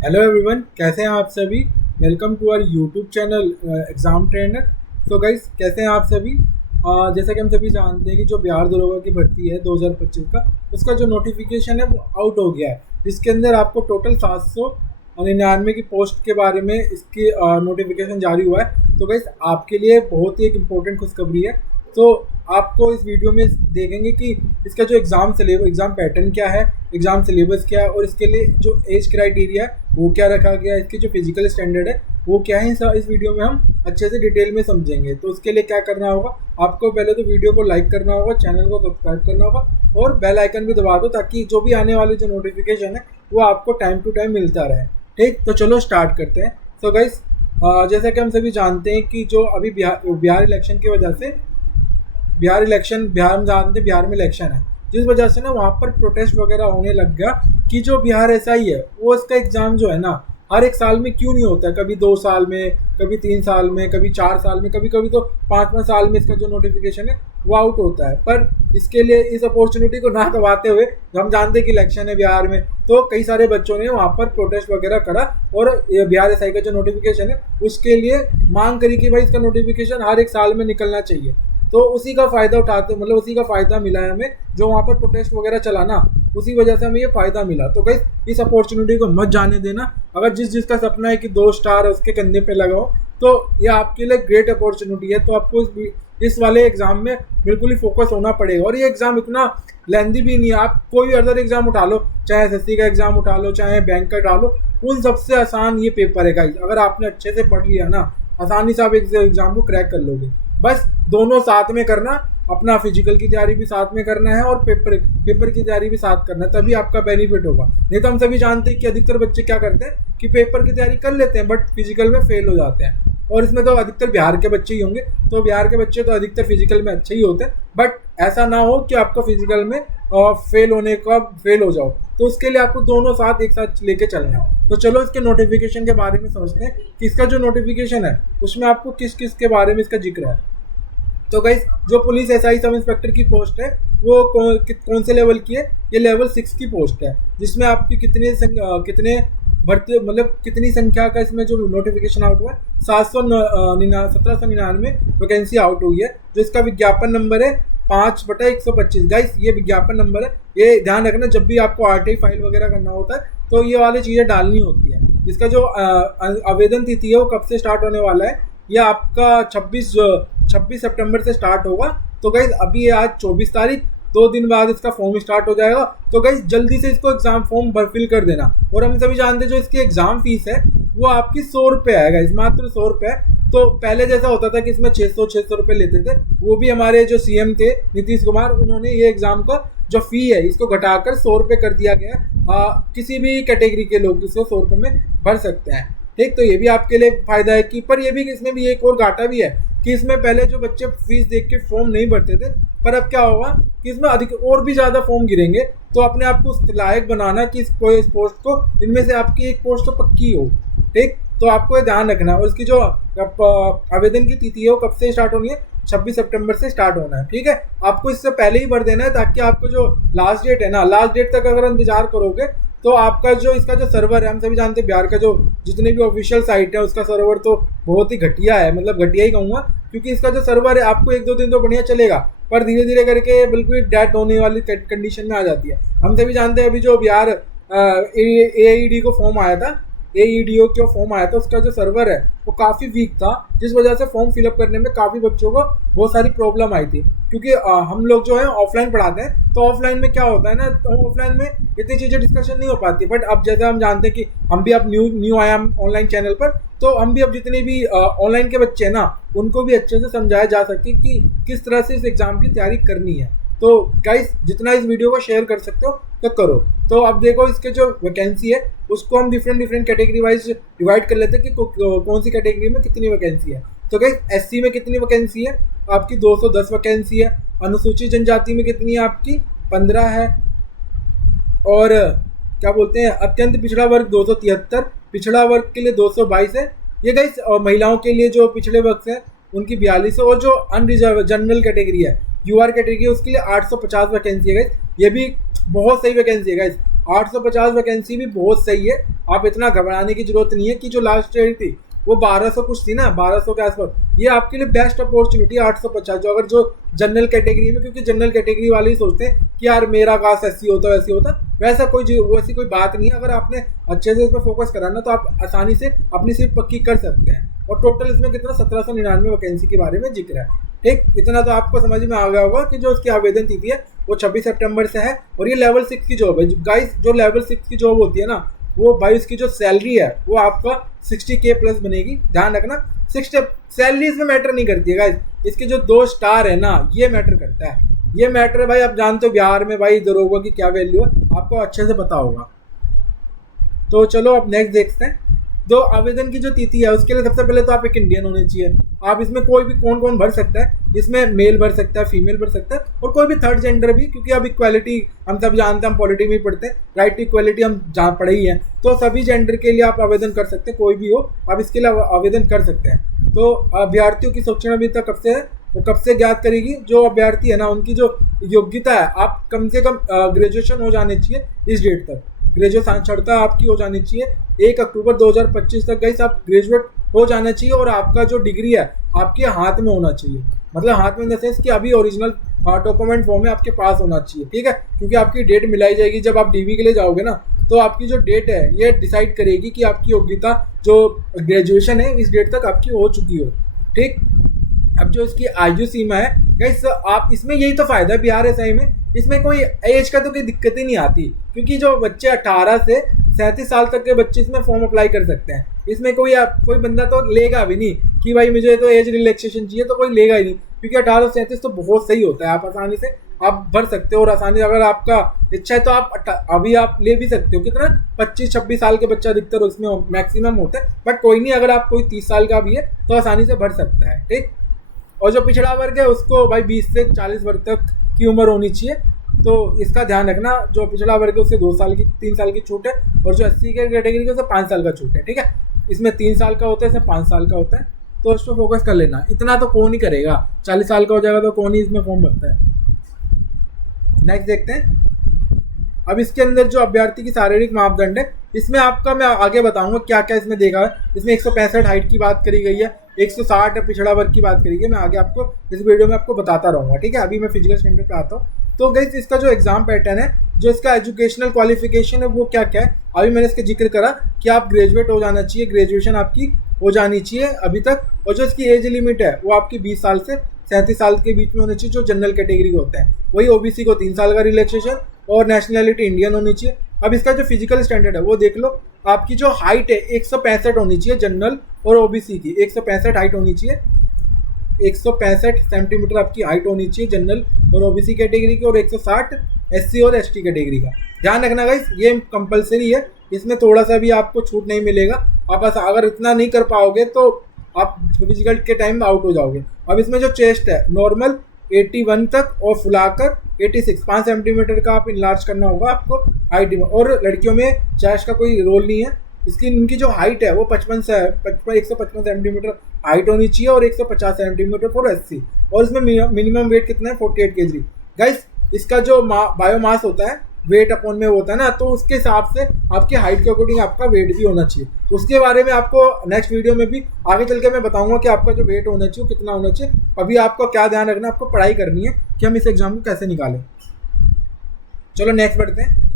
Hello everyone, कैसे हैं आप सभी। Welcome to our YouTube channel exam trainer. तो गाइस, कैसे हैं आप सभी। जैसा कि हम सभी जानते हैं कि जो बिहार दरोगा की भर्ती है 2025 का, उसका जो नोटिफिकेशन है वो आउट हो गया है, जिसके अंदर आपको टोटल 799 की पोस्ट के बारे में इसकी नोटिफिकेशन जारी हुआ है। तो गाइस, आपके लिए बहुत ही एक इम्पोर्टेंट खुशखबरी है। तो आपको इस वीडियो में देखेंगे कि इसका जो एग्ज़ाम पैटर्न क्या है, एग्ज़ाम सिलेबस क्या है, और इसके लिए जो एज क्राइटेरिया है वो क्या रखा गया है, इसके जो फिजिकल स्टैंडर्ड है वो क्या है, इस वीडियो में हम अच्छे से डिटेल में समझेंगे। तो उसके लिए क्या करना होगा, आपको पहले तो वीडियो को लाइक करना होगा, चैनल को सब्सक्राइब करना होगा और बेल आइकन भी दबा दो, ताकि जो भी आने वाले जो नोटिफिकेशन है वो आपको टाइम टू टाइम मिलता रहे। ठीक, तो चलो स्टार्ट करते हैं। तो गाइस, जैसा कि हम सभी जानते हैं कि जो अभी बिहार इलेक्शन की वजह से बिहार में जानते हैं, बिहार में इलेक्शन है, जिस वजह से ना वहाँ पर प्रोटेस्ट वगैरह होने लग गया कि जो बिहार एसआई है वो इसका एग्ज़ाम जो है ना हर एक साल में क्यों नहीं होता है, कभी 2 साल में, कभी 3 साल में, कभी 4 साल में, कभी कभी तो 5 5 साल में इसका जो नोटिफिकेशन है वो आउट होता है। पर इसके लिए इस अपॉर्चुनिटी को ना गंवाते हुए, हम जानते हैं कि इलेक्शन है बिहार में, तो कई सारे बच्चों ने वहाँ पर प्रोटेस्ट वगैरह करा और बिहार एसआई का जो नोटिफिकेशन है उसके लिए मांग करी कि भाई इसका नोटिफिकेशन हर एक साल में निकलना चाहिए। तो उसी का फ़ायदा उठाते, मतलब उसी का फ़ायदा मिला है हमें, जो वहाँ पर प्रोटेस्ट वगैरह चला ना, उसी वजह से हमें ये फ़ायदा मिला। तो गाइस, इस अपॉर्चुनिटी को मत जाने देना। अगर जिसका सपना है कि 2 स्टार उसके कंधे पे लगाओ, तो ये आपके लिए ग्रेट अपॉर्चुनिटी है। तो आपको इस वाले एग्ज़ाम में बिल्कुल ही फोकस होना पड़ेगा। और ये एग्ज़ाम इतना लेंदी भी नहीं है। आप कोई भी अदर एग्ज़ाम उठा लो, चाहे एसएससी का एग्ज़ाम उठा लो, चाहे बैंक का उठा लो, उन सबसे आसान ये पेपर है गाइस। अगर आपने अच्छे से पढ़ लिया ना, आसानी से आप एग्ज़ाम को क्रैक कर लोगे। बस दोनों साथ में करना, अपना फिजिकल की तैयारी भी साथ में करना है और पेपर की तैयारी भी साथ करना है, तभी आपका बेनिफिट होगा। नहीं तो हम सभी जानते हैं कि अधिकतर बच्चे क्या करते हैं कि पेपर की तैयारी कर लेते हैं बट फिजिकल में फेल हो जाते हैं। और इसमें तो अधिकतर बिहार के बच्चे ही होंगे, तो बिहार के बच्चे तो अधिकतर फिजिकल में अच्छे ही होते हैं, बट ऐसा ना हो कि आपका फिजिकल में फेल हो जाओ। तो उसके लिए आपको दोनों साथ एक साथ लेके चलना है। तो चलो इसके नोटिफिकेशन के बारे में समझते हैं कि इसका जो नोटिफिकेशन है उसमें आपको किस किस के बारे में इसका जिक्र है। तो गाइस, जो पुलिस एसआई सब इंस्पेक्टर की पोस्ट है वो कौन से लेवल की है, ये लेवल 6 की पोस्ट है, जिसमें आपकी कितने भर्ती, मतलब कितनी संख्या का इसमें जो नोटिफिकेशन आउट हुआ है, 1799 वैकेंसी आउट हुई है। जो इसका विज्ञापन नंबर है 5/125। गाइस, ये विज्ञापन नंबर है, ये ध्यान रखना। जब भी आपको आरटीआई फाइल वगैरह करना होता है तो ये वाली चीज़ें डालनी होती है। इसका जो आवेदन तिथि है वो कब से स्टार्ट होने वाला है, ये आपका 26 सितंबर से स्टार्ट होगा। तो गाइज, अभी आज 24 तारीख, 2 दिन बाद इसका फॉर्म स्टार्ट हो जाएगा। तो गाइज, जल्दी से इसको एग्जाम फॉर्म भर फिल कर देना। और हम सभी जानते हैं जो इसकी एग्जाम फीस है वो आपकी 100 रुपये है गाइज, मात्र 100 रुपये। तो पहले जैसा होता था कि इसमें 600 रुपये लेते थे, वो भी हमारे जो सीएम थे नीतीश कुमार, उन्होंने ये एग्जाम का जो फी है इसको घटाकर 100 रुपये कर दिया गया है। किसी भी कैटेगरी के लोग इसको 100 रुपये में भर सकते हैं। ठीक, तो ये भी आपके लिए फायदा है कि, पर ये भी इसमें भी एक और घाटा भी है कि इसमें पहले जो बच्चे फीस देख के फॉर्म नहीं भरते थे, पर अब क्या होगा कि इसमें अधिक और भी ज़्यादा फॉर्म गिरेंगे। तो अपने आप को उस लायक बनाना कि इस पोस्ट को, इनमें से आपकी एक पोस्ट तो पक्की हो। ठीक, तो आपको ये ध्यान रखना है। और इसकी जो आवेदन की तिथि है वो कब से स्टार्ट होनी है, 26 सितंबर से स्टार्ट होना है। ठीक है, आपको इससे पहले ही भर देना है, ताकि आपको जो लास्ट डेट है ना, लास्ट डेट तक अगर इंतजार करोगे तो आपका जो इसका जो सर्वर है, हम सभी जानते हैं बिहार का जो जितने भी ऑफिशियल साइट है उसका सर्वर तो बहुत ही घटिया है, मतलब घटिया ही कहूँगा, क्योंकि इसका जो सर्वर है आपको 1 2 दिन तो बढ़िया चलेगा, पर धीरे धीरे करके बिल्कुल डेड होने वाली कंडीशन में आ जाती है। हम सभी जानते हैं अभी जो बिहार AED को फॉर्म आया था, AEDO का फॉर्म आया था, उसका जो सर्वर है वो काफ़ी वीक था, जिस वजह से फॉर्म फिलअप करने में काफ़ी बच्चों को बहुत सारी प्रॉब्लम आई थी। क्योंकि हम लोग जो है ऑफलाइन पढ़ाते हैं, तो ऑफलाइन में क्या होता है ना, तो ऑफलाइन में इतनी चीज़ें डिस्कशन नहीं हो पाती। बट अब जैसे हम जानते हैं कि हम भी अब न्यू आए हम ऑनलाइन चैनल पर, तो हम भी अब जितने भी ऑनलाइन के बच्चे हैं ना, उनको भी अच्छे से समझाया जा सके कि किस तरह से इस एग्ज़ाम की तैयारी करनी है। तो गाइस, जितना इस वीडियो को शेयर कर सकते हो तो करो। तो अब देखो, इसके जो वैकेंसी है उसको हम डिफरेंट कैटेगरी वाइज डिवाइड कर लेते हैं कि कौन सी कैटेगरी में कितनी वैकेंसी है। तो गाइस, एससी में कितनी वैकेंसी है, आपकी 210 वैकेंसी है। अनुसूचित जनजाति में कितनी है, आपकी 15 है। और क्या बोलते हैं, अत्यंत पिछड़ा वर्ग 273, पिछड़ा वर्ग के लिए 222 है। ये गाइस महिलाओं के लिए जो पिछड़े वर्ग है उनकी 42 है। और जो अनरिजर्व जनरल कैटेगरी है, यूआर कैटेगरी, उसके लिए 850 वैकेंसी है गाइस। ये भी बहुत सही वैकेंसी है गाइस, 850 वैकेंसी भी बहुत सही है। आप इतना घबराने की जरूरत नहीं है कि जो लास्ट ईयर थी वो 1200 कुछ थी ना, 1200 के आसपास, ये आपके लिए बेस्ट अपॉर्चुनिटी है 850 जो अगर जो जनरल कैटेगरी में, क्योंकि जनरल कैटेगरी वाले ही सोचते हैं कि यार मेरा कास्ट ऐसी होता वैसी होता, वैसा वैसी कोई बात नहीं है। अगर आपने अच्छे से इस पर फोकस करा ना तो आप आसानी से अपनी सीट पक्की कर सकते हैं। और टोटल इसमें कितना 1799 वैकेंसी के बारे में जिक्र है। ठीक, इतना तो आपको समझ में आ गया होगा कि जो उसकी आवेदन तिथि है वो 26 सितंबर से है और ये लेवल 6 की जॉब है गाइस। जो लेवल 6 की जॉब होती है ना वो भाई उसकी जो सैलरी है वो आपका 60K प्लस बनेगी। ध्यान रखना 60 सैलरी इसमें मैटर नहीं करती है गाइस, इसके जो 2 स्टार है ना ये मैटर करता है। ये मैटर है भाई, आप जानते हो बिहार में भाई दरोगा की क्या वैल्यू है, आपको अच्छे से पता होगा। तो चलो अब नेक्स्ट देखते हैं। जो आवेदन की जो तिथि है उसके लिए सबसे पहले तो आप एक इंडियन होने चाहिए। आप इसमें कोई भी कौन भर सकता है, इसमें मेल भर सकता है, फीमेल भर सकता है और कोई भी थर्ड जेंडर भी, क्योंकि अब इक्वालिटी हम सब जानते हैं, हम पॉलिटी में पढ़ते हैं, राइट टू इक्वालिटी हम जहाँ पढ़े ही हैं, तो सभी जेंडर के लिए आप आवेदन कर सकते हैं, कोई भी हो आप इसके लिए आवेदन कर सकते हैं। तो अभ्यर्थियों की सूचना अभी तक कब से है, वो कब से ज्ञात करेगी, जो अभ्यर्थी है ना उनकी जो योग्यता है, आप कम से कम ग्रेजुएशन हो जाने चाहिए इस डेट तक, ग्रेजुएशन साक्षरता आपकी हो जानी चाहिए 1 अक्टूबर 2025 तक गाइस आप ग्रेजुएट हो जाना चाहिए। और आपका जो डिग्री है आपके हाथ में होना चाहिए, मतलब हाथ में इन द सेंस कि अभी ओरिजिनल डॉक्यूमेंट फॉर्म में आपके पास होना चाहिए। ठीक है, क्योंकि आपकी डेट मिलाई जाएगी जब आप डीवी के लिए जाओगे ना, तो आपकी जो डेट है ये डिसाइड करेगी कि आपकी योग्यता जो ग्रेजुएशन है इस डेट तक आपकी हो चुकी हो। ठीक, अब जो इसकी आयु सीमा है गाइस, आप इसमें यही तो फायदा है बिहार एसआई में, इसमें कोई एज का तो कोई दिक्कत ही नहीं आती, क्योंकि जो बच्चे 18 से 37 साल तक के बच्चे इसमें फॉर्म अप्लाई कर सकते हैं। इसमें कोई बंदा तो लेगा भी नहीं कि भाई मुझे तो एज रिलैक्सेशन चाहिए, तो कोई लेगा ही नहीं, क्योंकि 18 से 37 तो बहुत सही होता है, आप आसानी से आप भर सकते हो। और आसानी अगर आपका इच्छा है तो आप अभी आप ले भी सकते हो, कितना 25-26 साल के बच्चा अधिकतर उसमें मैक्सिमम होता है, बट कोई नहीं, अगर आप कोई 30 साल का भी है तो आसानी से भर सकता है। ठीक, और जो पिछड़ा वर्ग है उसको भाई 20 से 40 वर्ग तक की उम्र होनी चाहिए, तो इसका ध्यान रखना। जो पिछड़ा वर्ग है उससे 2 साल की 3 साल की छूट है, और जो 80 के कैटेगरी का उससे 5 साल का छूट है। ठीक है, इसमें 3 साल का होता है, इसमें 5 साल का होता है, तो उस पर फोकस कर लेना। इतना तो कौन ही करेगा, 40 साल का हो जाएगा तो कौन ही इसमें फॉर्म भरता है। नेक्स्ट देखते हैं। अब इसके अंदर जो अभ्यर्थी की शारीरिक मापदंड है, इसमें आपका मैं आगे बताऊंगा क्या क्या इसमें देखा है। इसमें 165 हाइट की बात करी गई है, 160 पिछड़ा वर्ग की बात करी गई है, मैं आगे आपको इस वीडियो में आपको बताता रहूँगा। ठीक है, अभी मैं फिजिकल स्टैंडर्ड पे आता हूँ। तो गाइस इसका जो एग्जाम पैटर्न है, जो इसका एजुकेशनल क्वालिफिकेशन है वो क्या क्या है, अभी मैंने इसका जिक्र करा कि आप ग्रेजुएट हो जाना चाहिए, ग्रेजुएशन आपकी हो जानी चाहिए अभी तक, और जो इसकी एज लिमिट है वो आपकी 20 साल से 37 साल के बीच में होनी चाहिए, जो जनरल कैटेगरी होता है। वही ओबीसी को 3 साल का रिलैक्सेशन, और नेशनैलिटी इंडियन होनी चाहिए। अब इसका जो फिजिकल स्टैंडर्ड है वो देख लो, आपकी जो हाइट है 165 होनी चाहिए जनरल और ओबीसी की, 165 हाइट होनी चाहिए, 165 सेंटीमीटर आपकी हाइट होनी चाहिए जनरल और ओबीसी कैटेगरी की, और 160 एससी और एसटी कैटेगरी का। ध्यान रखना गाइस, ये कंपलसरी है, इसमें थोड़ा सा भी आपको छूट नहीं मिलेगा। आप अगर इतना नहीं कर पाओगे तो आप फिजिकल के टाइम में आउट हो जाओगे। अब इसमें जो चेस्ट है नॉर्मल 81 तक और फुलाकर 86, 5 सेंटीमीटर का आप इनलार्ज करना होगा आपको हाइट में। और लड़कियों में चेस्ट का कोई रोल नहीं है, इनकी जो हाइट है वो 155 सेंटीमीटर हाइट होनी चाहिए, और 150 सेंटीमीटर फॉर एससी। और इसमें मिनिमम वेट कितना है 48 केजी। गाइस इसका जो बायोमास होता है वेट अपॉन में होता है ना, तो उसके हिसाब से आपके हाइट के अकॉर्डिंग आपका वेट भी होना चाहिए। उसके बारे में आपको नेक्स्ट वीडियो में भी आगे चल के मैं बताऊंगा कि आपका जो वेट होना चाहिए कितना होना चाहिए। अभी आपको क्या ध्यान रखना, आपको पढ़ाई करनी है कि हम इस एग्जाम को कैसे निकालें। चलो नेक्स्ट बढ़ते हैं।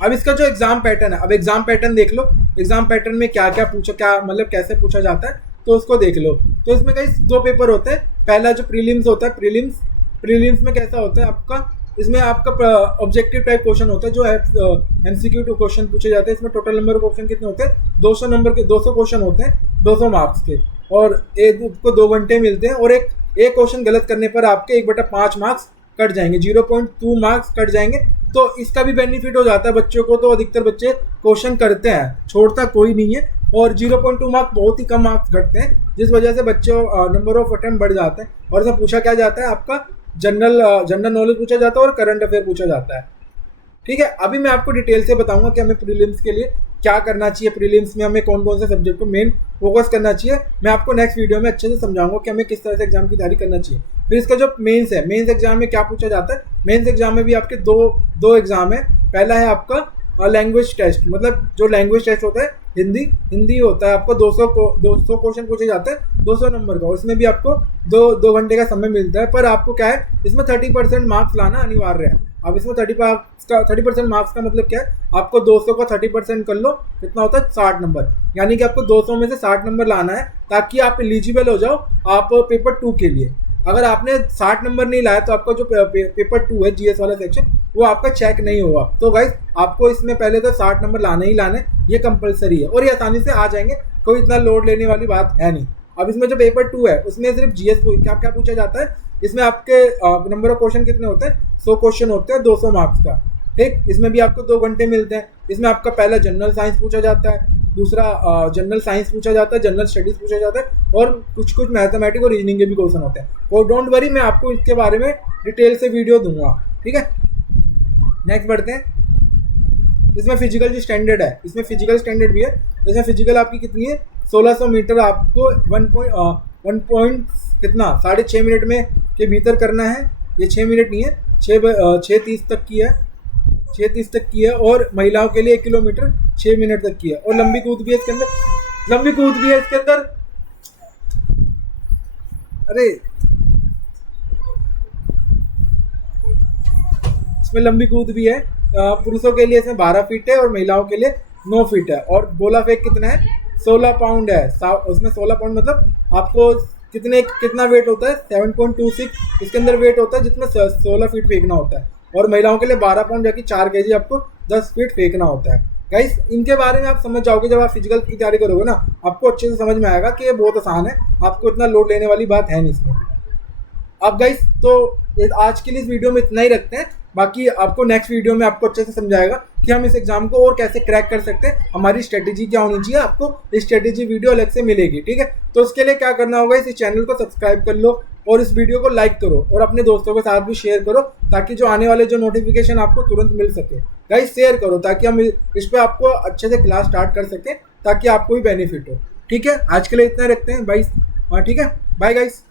अब इसका जो एग्जाम पैटर्न है, अब एग्जाम पैटर्न देख लो, एग्जाम पैटर्न में क्या क्या मतलब कैसे पूछा जाता है तो उसको देख लो। तो इसमें कई 2 पेपर होते हैं। पहला जो प्रीलिम्स होता है, प्रीलिम्स में कैसा होता है आपका, इसमें आपका ऑब्जेक्टिव टाइप क्वेश्चन होता है, जो एमसीक्यू टू क्वेश्चन पूछे जाते हैं। इसमें टोटल नंबर क्वेश्चन कितने होते हैं, 200 नंबर के 200 क्वेश्चन होते हैं 200 मार्क्स के, और आपको 2 घंटे मिलते हैं। और एक क्वेश्चन गलत करने पर आपके 1/5 मार्क्स कट जाएंगे, 0.2 मार्क्स कट जाएंगे। तो इसका भी बेनिफिट हो जाता है बच्चों को, तो अधिकतर बच्चे क्वेश्चन करते हैं, छोड़ता कोई नहीं है। और 0.2 मार्क्स बहुत ही कम मार्क्स घटते हैं, जिस वजह से बच्चों नंबर ऑफ अटेम्प्ट बढ़ जाते हैं। और इसमें पूछा क्या जाता है, आपका जनरल नॉलेज पूछा जाता है और करंट अफेयर पूछा जाता है। ठीक है, अभी मैं आपको डिटेल से बताऊंगा कि हमें प्रीलिम्स के लिए क्या करना चाहिए, प्रीलिम्स में हमें कौन कौन से सब्जेक्ट को मेन फोकस करना चाहिए। मैं आपको नेक्स्ट वीडियो में अच्छे से समझाऊंगा कि हमें किस तरह से एग्जाम की तैयारी करना चाहिए। फिर इसका जो मेंस है, मेंस एग्जाम में क्या पूछा जाता है, मेंस एग्जाम में भी आपके दो एग्जाम है। पहला है आपका लैंग्वेज टेस्ट, मतलब जो लैंग्वेज टेस्ट होता है हिंदी होता है, आपको 200 क्वेश्चन पूछे जाते हैं 200 नंबर का। उसमें भी आपको दो घंटे का समय मिलता है। पर आपको क्या है, इसमें 30% मार्क्स लाना अनिवार्य है। अब इसमें 30% मार्क्स का मतलब क्या है, आपको 200 का 30% कर लो, कितना होता है 60 नंबर। यानी कि आपको 200 में से 60 नंबर लाना है ताकि आप एलिजिबल हो जाओ आप पेपर 2 के लिए। अगर आपने 60 नंबर नहीं लाया तो आपका जो पेपर 2 है जीएस वाला सेक्शन, वो आपका चेक नहीं होगा। तो गाइस आपको इसमें पहले तो 60 नंबर लाने ही लाने, ये कंपलसरी है और ये आसानी से आ जाएंगे, कोई इतना लोड लेने वाली बात है नहीं। अब इसमें जो पेपर 2 है उसमें सिर्फ जीएस क्या क्या पूछा जाता है, इसमें आपके नंबर ऑफ क्वेश्चन कितने होते हैं, 100 क्वेश्चन होते हैं 200 मार्क्स का। ठीक, इसमें भी आपको 2 घंटे मिलते हैं। इसमें आपका पहला जनरल साइंस पूछा जाता है, दूसरा जनरल साइंस पूछा जाता है, जनरल स्टडीज पूछा जाता है और कुछ मैथमेटिक्स और रीजनिंग के भी क्वेश्चन होते हैं। और डोंट वरी, मैं आपको इसके बारे में डिटेल से वीडियो दूंगा। ठीक है, नेक्स्ट बढ़ते हैं। इसमें फिजिकल जो स्टैंडर्ड है, इसमें फिजिकल स्टैंडर्ड भी है। इसमें फिजिकल आपकी कितनी है, 1600 मीटर आपको 1 पॉइंट कितना 6.5 मिनट में के भीतर करना है। ये 6 मिनट नहीं है, 6:30 तक की है, 6:30 तक की है। और महिलाओं के लिए 1 किलोमीटर 6 मिनट तक की है। और लंबी कूद भी है इसके अंदर, लंबी कूद भी है इसके अंदर। अरे इसमें लंबी कूद भी है। पुरुषों के लिए इसमें 12 फीट है और महिलाओं के लिए 9 फीट है। और गोला फेंक कितना है, 16 पाउंड है। उसमें 16 पाउंड मतलब आपको कितना वेट होता है, 7.26 इसके अंदर वेट होता है, जिसमें 16 फीट फेंकना होता है। और महिलाओं के लिए 12 पाउंड जाकि 4 केजी आपको 10 फीट फेंकना होता है। गाइस इनके बारे में आप समझ जाओगे जब आप फिजिकल की तैयारी करोगे ना, आपको अच्छे से समझ में आएगा कि ये बहुत आसान है, आपको इतना लोड लेने वाली बात है नहीं इसमें। अब गाइस तो आज के लिए इस वीडियो में इतना ही रखते हैं। बाकी आपको नेक्स्ट वीडियो में आपको अच्छे से समझाएगा कि हम इस एग्जाम को और कैसे क्रैक कर सकते हैं, हमारी स्ट्रेटेजी क्या होनी चाहिए। आपको स्ट्रेटेजी वीडियो अलग से मिलेगी। ठीक है, तो उसके लिए क्या करना होगा, इस चैनल को सब्सक्राइब कर लो और इस वीडियो को लाइक करो और अपने दोस्तों के साथ भी शेयर करो, ताकि जो आने वाले जो नोटिफिकेशन आपको तुरंत मिल सके। गाइस शेयर करो ताकि हम इस पर आपको अच्छे से क्लास स्टार्ट कर सकें, ताकि आपको भी बेनिफिट हो। ठीक है, आज के लिए इतना रखते हैं भाई। हाँ ठीक है, बाय गाइस।